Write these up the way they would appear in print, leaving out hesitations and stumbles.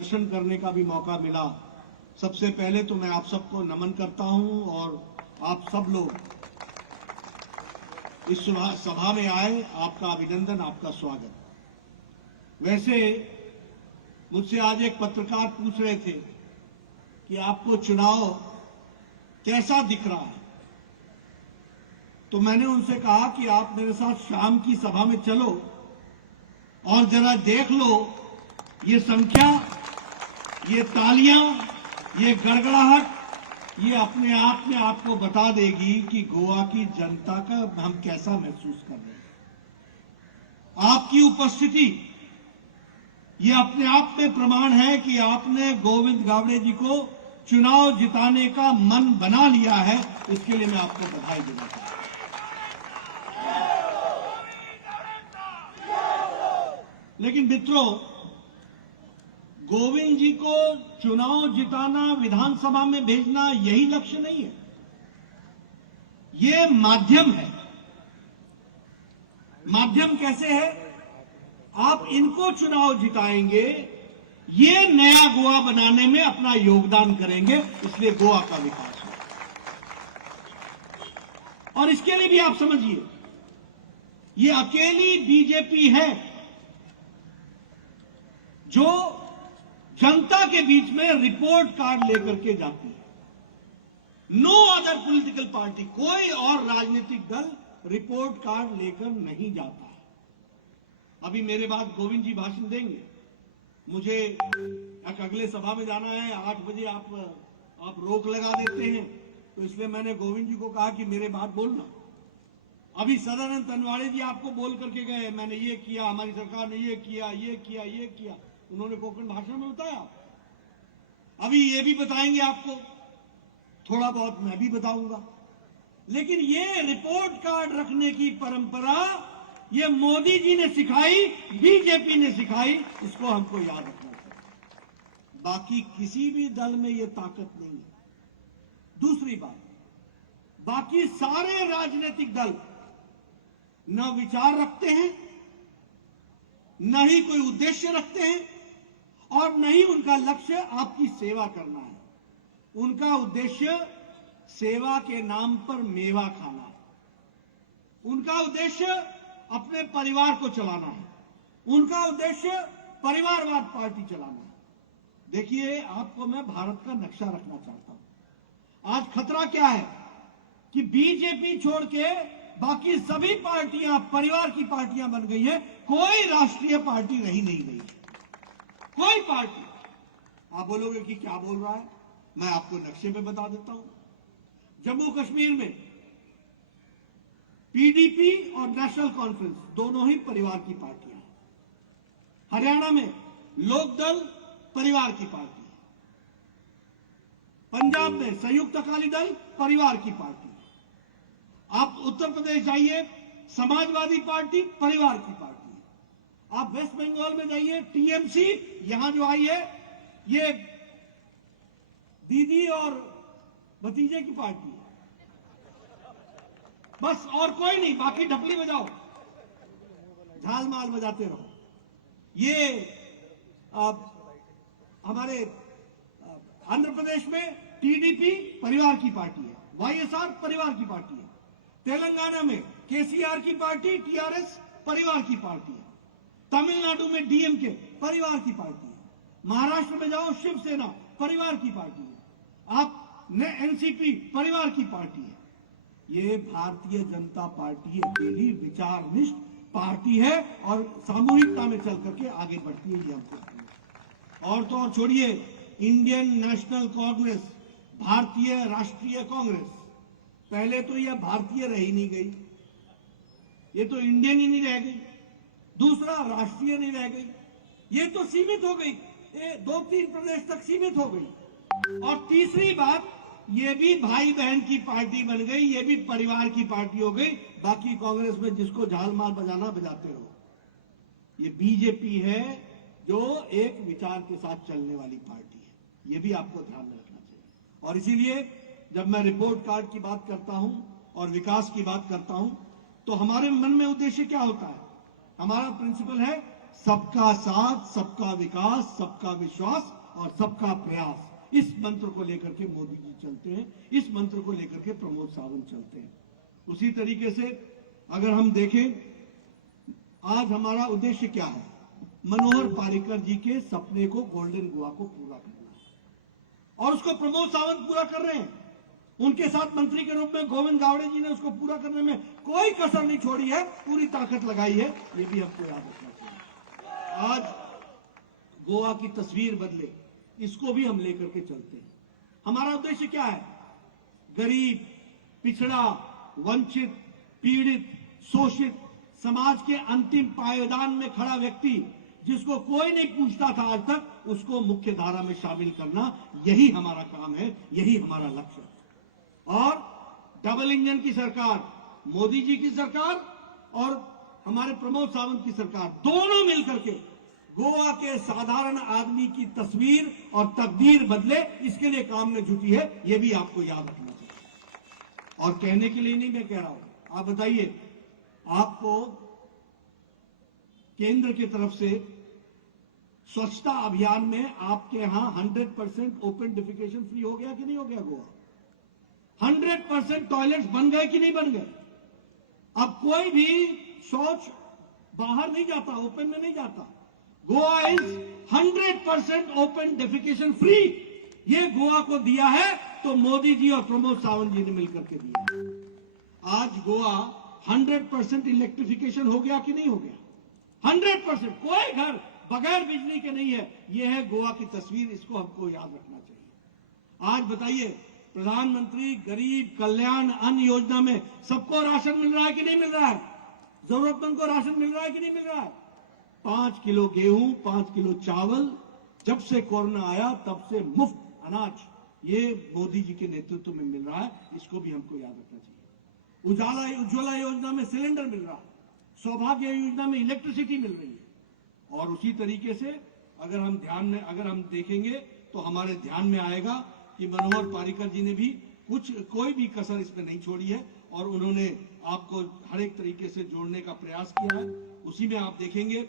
दर्शन करने का भी मौका मिला। सबसे पहले तो मैं आप सबको नमन करता हूं और आप सब लोग इस सभा में आए, आपका अभिनंदन, आपका स्वागत। वैसे मुझसे आज एक पत्रकार पूछ रहे थे कि आपको चुनाव कैसा दिख रहा है, तो मैंने उनसे कहा कि आप मेरे साथ शाम की सभा में चलो और जरा देख लो, ये संख्या, ये तालियां, ये गड़गड़ाहट, ये अपने आप में आपको बता देगी कि गोवा की जनता का हम कैसा महसूस कर रहे हैं। आपकी उपस्थिति ये अपने आप में प्रमाण है कि आपने गोविंद गावड़े जी को चुनाव जिताने का मन बना लिया है। इसके लिए मैं आपको बधाई देना चाहता हूं। लेकिन मित्रों, गोविंद जी को चुनाव जिताना, विधानसभा में भेजना, यही लक्ष्य नहीं है। ये माध्यम है। माध्यम कैसे है? आप इनको चुनाव जिताएंगे, ये नया गोवा बनाने में अपना योगदान करेंगे, इसलिए गोवा का विकास हो। और इसके लिए भी आप समझिए, ये अकेली बीजेपी है जो जनता के बीच में रिपोर्ट कार्ड लेकर के जाती है। नो अदर पॉलिटिकल पार्टी, कोई और राजनीतिक दल रिपोर्ट कार्ड लेकर नहीं जाता है। अभी मेरे बाद गोविंद जी भाषण देंगे, मुझे एक अगले सभा में जाना है। 8 बजे आप रोक लगा देते हैं, तो इसलिए मैंने गोविंद जी को कहा कि मेरे बाद बोलना। अभी सदानंद तनवाड़े जी आपको बोल करके गए, मैंने ये किया, हमारी सरकार ने ये किया, ये किया, ये किया, उन्होंने कोंकण भाषा में बताया। अभी ये भी बताएंगे आपको, थोड़ा बहुत मैं भी बताऊंगा। लेकिन ये रिपोर्ट कार्ड रखने की परंपरा ये मोदी जी ने सिखाई, बीजेपी ने सिखाई, इसको हमको याद रखना चाहिए। बाकी किसी भी दल में ये ताकत नहीं है। दूसरी बात, बाकी सारे राजनीतिक दल न विचार रखते हैं, न ही कोई उद्देश्य रखते हैं, और न ही उनका लक्ष्य आपकी सेवा करना है। उनका उद्देश्य सेवा के नाम पर मेवा खाना है। उनका उद्देश्य अपने परिवार को चलाना है। उनका उद्देश्य परिवारवाद पार्टी चलाना है। देखिए, आपको मैं भारत का नक्शा रखना चाहता हूं। आज खतरा क्या है कि बीजेपी छोड़ के बाकी सभी पार्टियां परिवार की पार्टियां बन गई है। कोई राष्ट्रीय पार्टी रही नहीं गई, कोई पार्टी। आप बोलोगे कि क्या बोल रहा है, मैं आपको नक्शे पे बता देता हूं। जम्मू कश्मीर में पीडीपी और नेशनल कॉन्फ्रेंस दोनों ही परिवार की पार्टियां हैं। हरियाणा में लोकदल परिवार की पार्टी है। पंजाब में संयुक्त अकाली दल परिवार की पार्टी है। आप उत्तर प्रदेश जाइए, समाजवादी पार्टी परिवार की पार्टी है। आप वेस्ट बंगाल में जाइए, टीएमसी यहां जो आई है, ये दीदी और भतीजे की पार्टी है, बस, और कोई नहीं। बाकी ढपली बजाओ, झाल माल बजाते रहो। ये हमारे आंध्र प्रदेश में टीडीपी परिवार की पार्टी है, वाईएसआर परिवार की पार्टी है। तेलंगाना में केसीआर की पार्टी, टीआरएस परिवार की पार्टी है। तमिलनाडु में डीएमके परिवार की पार्टी है। महाराष्ट्र में जाओ, शिवसेना परिवार की पार्टी है। आप एनसीपी परिवार की पार्टी है। ये भारतीय जनता पार्टी अकेली विचारनिष्ठ पार्टी है और सामूहिकता में चल करके आगे बढ़ती है। ये हमको और तो और छोड़िए, इंडियन नेशनल कांग्रेस, भारतीय राष्ट्रीय कांग्रेस, पहले तो यह भारतीय रही नहीं गई, ये तो इंडियन ही नहीं रह गई। दूसरा, राष्ट्रीय नहीं रह गई, ये तो सीमित हो गई, 2-3 प्रदेश तक सीमित हो गई। और तीसरी बात, ये भी भाई बहन की पार्टी बन गई, ये भी परिवार की पार्टी हो गई। बाकी कांग्रेस में जिसको झाल माल बजाना बजाते रहो। ये बीजेपी है जो एक विचार के साथ चलने वाली पार्टी है। ये भी आपको ध्यान में रखना चाहिए। और इसीलिए जब मैं रिपोर्ट कार्ड की बात करता हूं और विकास की बात करता हूं, तो हमारे मन में उद्देश्य क्या होता है? हमारा प्रिंसिपल है सबका साथ, सबका विकास, सबका विश्वास और सबका प्रयास। इस मंत्र को लेकर के मोदी जी चलते हैं, इस मंत्र को लेकर के प्रमोद सावंत चलते हैं। उसी तरीके से अगर हम देखें, आज हमारा उद्देश्य क्या है? मनोहर पारिकर जी के सपने को, गोल्डन गोवा को पूरा करना है और उसको प्रमोद सावंत पूरा कर रहे हैं। उनके साथ मंत्री के रूप में गोविंद गावड़े जी ने उसको पूरा करने में कोई कसर नहीं छोड़ी है, पूरी ताकत लगाई है। ये भी हमको याद रखना चाहिए। आज गोवा की तस्वीर बदले, इसको भी हम लेकर के चलते हैं। हमारा उद्देश्य क्या है? गरीब, पिछड़ा, वंचित, पीड़ित, शोषित, समाज के अंतिम पायदान में खड़ा व्यक्ति जिसको कोई नहीं पूछता था आज तक, उसको मुख्य धारा में शामिल करना, यही हमारा काम है, यही हमारा लक्ष्य है। और डबल इंजन की सरकार, मोदी जी की सरकार और हमारे प्रमोद सावंत की सरकार, दोनों मिलकर के गोवा के साधारण आदमी की तस्वीर और तकदीर बदले, इसके लिए काम में जुटी है। यह भी आपको याद रखना चाहिए। और कहने के लिए नहीं मैं कह रहा हूं। आप बताइए, आपको केंद्र की तरफ से स्वच्छता अभियान में आपके यहां 100% ओपन डिफिकेशन फ्री हो गया कि नहीं हो गया? गोवा 100% टॉयलेट्स बन गए कि नहीं बन गए? अब कोई भी शौच बाहर नहीं जाता, ओपन में नहीं जाता। Goa is 100% open defecation free. ये गोवा को दिया है तो मोदी जी और प्रमोद सावंत जी ने मिलकर के दिया। आज गोवा 100% इलेक्ट्रिफिकेशन हो गया कि नहीं हो गया? 100%। कोई घर बगैर बिजली के नहीं है। यह है गोवा की तस्वीर, इसको हमको याद रखना चाहिए। आज बताइए, प्रधानमंत्री गरीब कल्याण अन्न योजना में सबको राशन मिल रहा है कि नहीं मिल रहा है? जरूरतमंद को राशन मिल रहा है कि नहीं मिल रहा है? 5 किलो गेहूं, 5 किलो चावल, जब से कोरोना आया तब से मुफ्त अनाज, ये मोदी जी के नेतृत्व में मिल रहा है। इसको भी हमको याद रखना चाहिए। उज्ज्वला योजना में सिलेंडर मिल रहा है, सौभाग्य योजना में इलेक्ट्रिसिटी मिल रही है। और उसी तरीके से अगर हम देखेंगे तो हमारे ध्यान में आएगा कि मनोहर पारिकर जी ने भी कोई भी कसर इसमें नहीं छोड़ी है और उन्होंने आपको हर एक तरीके से जोड़ने का प्रयास किया है। उसी में आप देखेंगे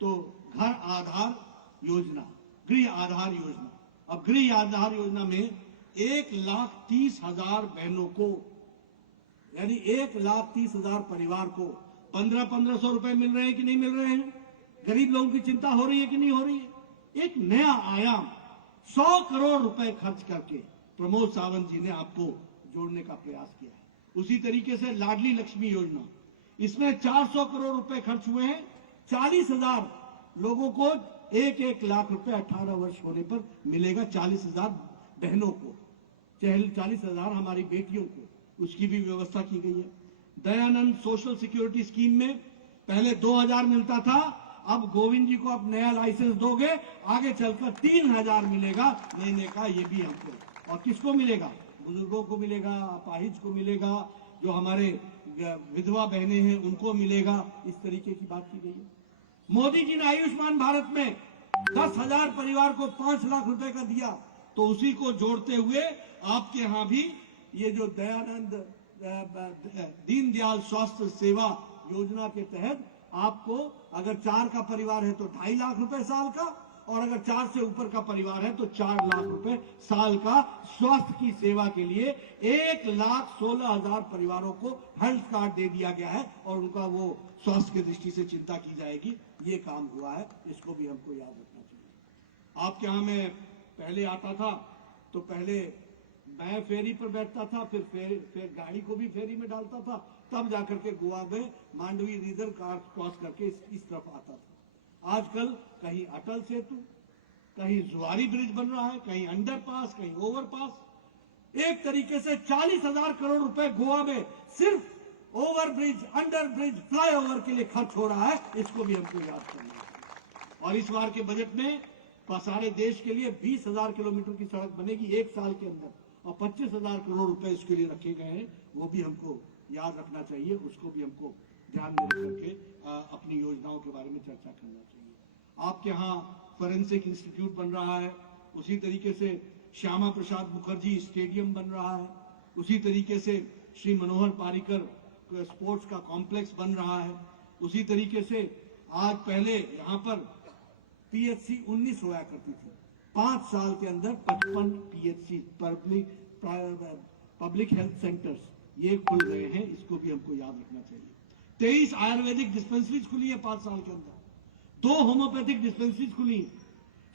तो घर आधार योजना, गृह आधार योजना, अब गृह आधार योजना में 1,30,000 बहनों को, यानी 1,30,000 परिवार को 1500 रुपए मिल रहे हैं कि नहीं मिल रहे हैं? गरीब लोगों की चिंता हो रही है कि नहीं हो रही है? एक नया आयाम, 100 करोड़ रुपए खर्च करके प्रमोद सावंत जी ने आपको जोड़ने का प्रयास किया है। उसी तरीके से लाडली लक्ष्मी योजना, इसमें 400 करोड़ रुपए खर्च हुए हैं। 40,000 लोगों को 1-1 लाख रुपए 18 वर्ष होने पर मिलेगा। 40,000 बहनों को, 40,000 हमारी बेटियों को, उसकी भी व्यवस्था की गई है। दयानंद सोशल सिक्योरिटी स्कीम में पहले 2,000 मिलता था, अब गोविंद जी को आप नया लाइसेंस दोगे, आगे चलकर 3,000 मिलेगा महीने का। ये भी हमको, और किसको मिलेगा? बुजुर्गों को मिलेगा, अपाहिज को मिलेगा, जो हमारे विधवा बहनें हैं उनको मिलेगा। इस तरीके की बात की गई है। मोदी जी ने आयुष्मान भारत में 10,000 परिवार को 5 लाख रुपए का दिया, तो उसी को जोड़ते हुए आपके यहां भी ये जो दयानंद दीनदयाल स्वास्थ्य सेवा योजना के तहत आपको अगर 4 का परिवार है तो 2.5 लाख रुपए साल का, और अगर 4 से ऊपर का परिवार है तो 4 लाख रुपए साल का स्वास्थ्य की सेवा के लिए 1,16,000 परिवारों को हेल्थ कार्ड दे दिया गया है और उनका वो स्वास्थ्य की दृष्टि से चिंता की जाएगी। ये काम हुआ है, इसको भी हमको याद रखना चाहिए। आपके यहां मैं पहले आता था तो पहले मैं फेरी पर बैठता था, फिर गाड़ी को भी फेरी में डालता था, तब जाकर के गोवा में मांडवी रिवर क्रॉस करके इस तरफ आता था। आजकल कहीं अटल सेतु, कहीं जुआरी ब्रिज बन रहा है, कहीं अंडरपास, कहीं ओवरपास। एक तरीके से 40,000 करोड़ रुपए गोवा में सिर्फ over bridge, under bridge, flyover के लिए खर्च हो रहा है। इसको भी हमको याद करना है। और इस बार के बजट में सारे देश के लिए 20,000 किलोमीटर की सड़क बनेगी 1 साल के अंदर, और 25,000 करोड़ रुपए इसके लिए रखे गए हैं। वो भी हमको याद रखना चाहिए, उसको भी हमको ध्यान में रख करके अपनी योजनाओं के बारे में चर्चा करना चाहिए। आपके यहाँ फॉरेंसिक इंस्टीट्यूट बन रहा है, उसी तरीके से श्यामा प्रसाद मुखर्जी स्टेडियम बन रहा है, उसी तरीके से श्री मनोहर पारिकर स्पोर्ट्स का कॉम्प्लेक्स बन रहा है, उसी तरीके से आज पहले यहाँ पर पीएचसी 19 हुआ करती थी, 5 साल के अंदर 55 पीएचसी पब्लिक हेल्थ सेंटर्स ये खुल गए हैं। इसको भी हमको याद रखना चाहिए। 23 आयुर्वेदिक डिस्पेंसरीज खुली है 5 साल के अंदर, 2 होम्योपैथिक डिस्पेंसरीज खुली,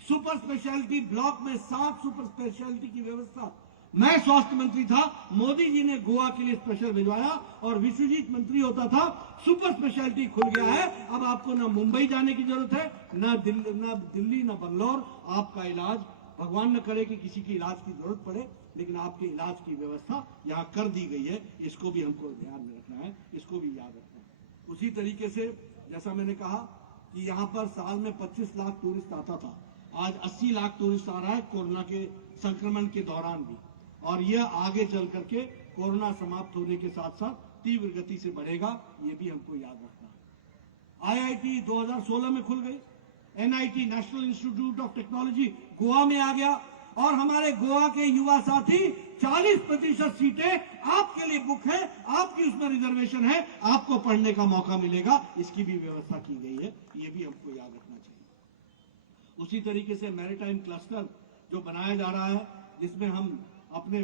सुपर स्पेशलिटी ब्लॉक में 7 सुपर स्पेशलिटी की व्यवस्था। मैं स्वास्थ्य मंत्री था, मोदी जी ने गोवा के लिए स्पेशल भिजवाया और विश्वजीत मंत्री होता था। सुपर स्पेशलिटी खुल गया है। अब आपको ना मुंबई जाने की जरूरत है, ना दिल्ली ना बंगलोर। आपका इलाज, भगवान न करे कि किसी की इलाज की जरूरत पड़े, लेकिन आपके इलाज की व्यवस्था यहाँ कर दी गई है। इसको भी हमको ध्यान में रखना है, इसको भी याद रखना है। उसी तरीके से जैसा मैंने कहा कि यहाँ पर साल में 25 लाख टूरिस्ट आता था, आज 80 लाख टूरिस्ट आ रहा है कोरोना के संक्रमण के दौरान भी, और यह आगे चल करके कोरोना समाप्त होने के साथ साथ तीव्र गति से बढ़ेगा। ये भी हमको याद रखना है। आईआईटी 2016 में खुल गई, NIT national institute of technology Goa में आ गया, और हमारे गोवा के युवा साथी 40% सीटें आपके लिए बुक है, आपकी उसमें रिजर्वेशन है, आपको पढ़ने का मौका मिलेगा। इसकी भी व्यवस्था की गई है, ये भी हमको याद रखना चाहिए। उसी तरीके से मैरीटाइम क्लस्टर जो बनाया जा रहा है, जिसमें हम अपने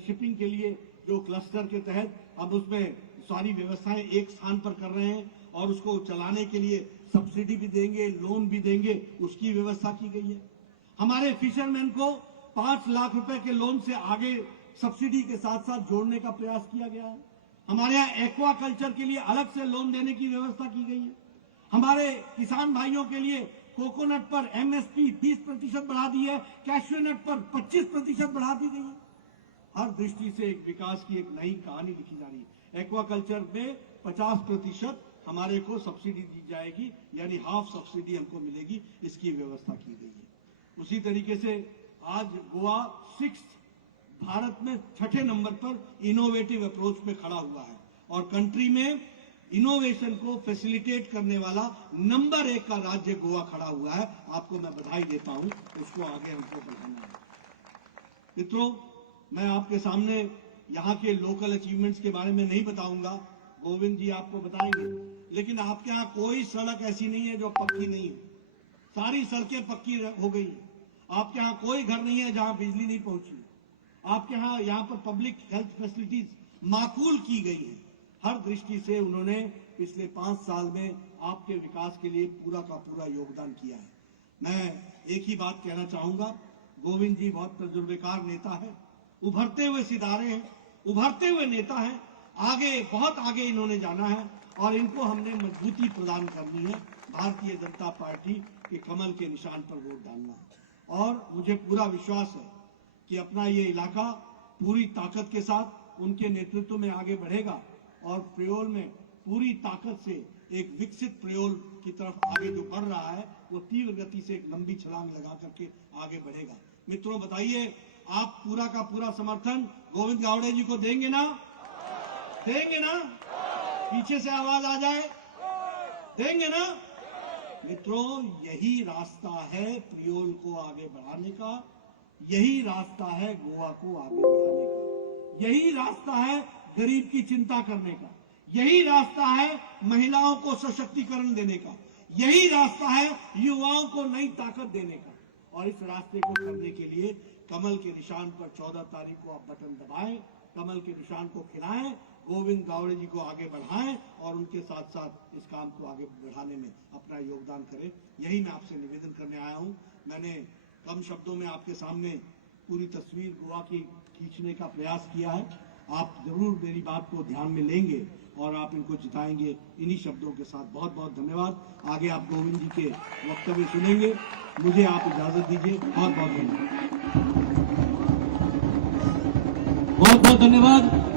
शिपिंग के लिए जो क्लस्टर के तहत अब उसमें सारी व्यवस्थाएं एक स्थान पर कर रहे हैं, और उसको चलाने के लिए सब्सिडी भी देंगे, लोन भी देंगे, उसकी व्यवस्था की गई है। हमारे फिशरमैन को 5 लाख रुपए के लोन से आगे सब्सिडी के साथ साथ जोड़ने का प्रयास किया गया है। हमारे यहाँ एक्वा कल्चर के लिए अलग से लोन देने की व्यवस्था की गई है। हमारे किसान भाइयों के लिए कोकोनट पर एमएसपी 30% बढ़ा दी है, कैश्यू नट पर 25% बढ़ा दी गई है। हर दृष्टि से एक विकास की एक नई कहानी लिखी जा रही है। एक्वाकल्चर में 50% हमारे को सब्सिडी दी जाएगी, यानी हाफ सब्सिडी हमको मिलेगी, इसकी व्यवस्था की गई है। उसी तरीके से आज गोवा 6 भारत में 6ठे नंबर पर इनोवेटिव अप्रोच में खड़ा हुआ है, और कंट्री में इनोवेशन को फैसिलिटेट करने वाला नंबर 1 का राज्य गोवा खड़ा हुआ है। आपको मैं बधाई देता हूं, उसको आगे हमको बढ़ाना है। मित्रों, मैं आपके सामने यहाँ के लोकल अचीवमेंट्स के बारे में नहीं बताऊंगा, गोविंद जी आपको बताएंगे, लेकिन आपके यहाँ कोई सड़क ऐसी नहीं है जो पक्की नहीं है। सारी सड़कें पक्की हो गई है। आपके यहाँ कोई घर नहीं है जहां बिजली नहीं पहुंची। आपके यहाँ पर पब्लिक हेल्थ फैसिलिटीज माकूल की गई है। हर दृष्टि से उन्होंने पिछले 5 साल में आपके विकास के लिए पूरा का पूरा योगदान किया है। मैं एक ही बात कहना चाहूंगा, गोविंद जी बहुत तजुर्बेकार नेता है, उभरते हुए सितारे हैं, उभरते हुए नेता हैं। आगे, बहुत आगे इन्होंने जाना है, और इनको हमने मजबूती प्रदान करनी है। भारतीय जनता पार्टी के कमल के निशान पर वोट डालना है, और मुझे पूरा विश्वास है कि अपना ये इलाका पूरी ताकत के साथ उनके नेतृत्व में आगे बढ़ेगा, और प्रयोल में पूरी ताकत से एक विकसित प्रयोल की तरफ आगे जो बढ़ रहा है, वो तीव्र गति से एक लंबी छलांग लगा करके आगे बढ़ेगा। मित्रों, बताइए, आप पूरा का पूरा समर्थन गोविंद गावड़े जी को देंगे ना? देंगे ना? पीछे से आवाज आ जाए, देंगे ना? मित्रों, यही रास्ता है प्रयोल को आगे बढ़ाने का, यही रास्ता है गोवा को आगे बढ़ाने का, यही रास्ता है गरीब की चिंता करने का, यही रास्ता है महिलाओं को सशक्तिकरण देने का, यही रास्ता है युवाओं को नई ताकत देने का। और इस रास्ते को करने के लिए कमल के निशान पर 14 तारीख को आप बटन दबाएं, कमल के निशान को खिलाएं, गोविंद गावड़े जी को आगे बढ़ाएं, और उनके साथ साथ इस काम को आगे बढ़ाने में अपना योगदान करें। यही मैं आपसे निवेदन करने आया हूं। मैंने कम शब्दों में आपके सामने पूरी तस्वीर गोवा की खींचने का प्रयास किया है। आप जरूर मेरी बात को ध्यान में लेंगे और आप इनको जिताएंगे। इन्हीं शब्दों के साथ बहुत बहुत धन्यवाद। आगे आप गोविंद जी के वक्तव्य सुनेंगे। मुझे आप इजाजत दीजिए। बहुत बहुत धन्यवाद। बहुत बहुत धन्यवाद।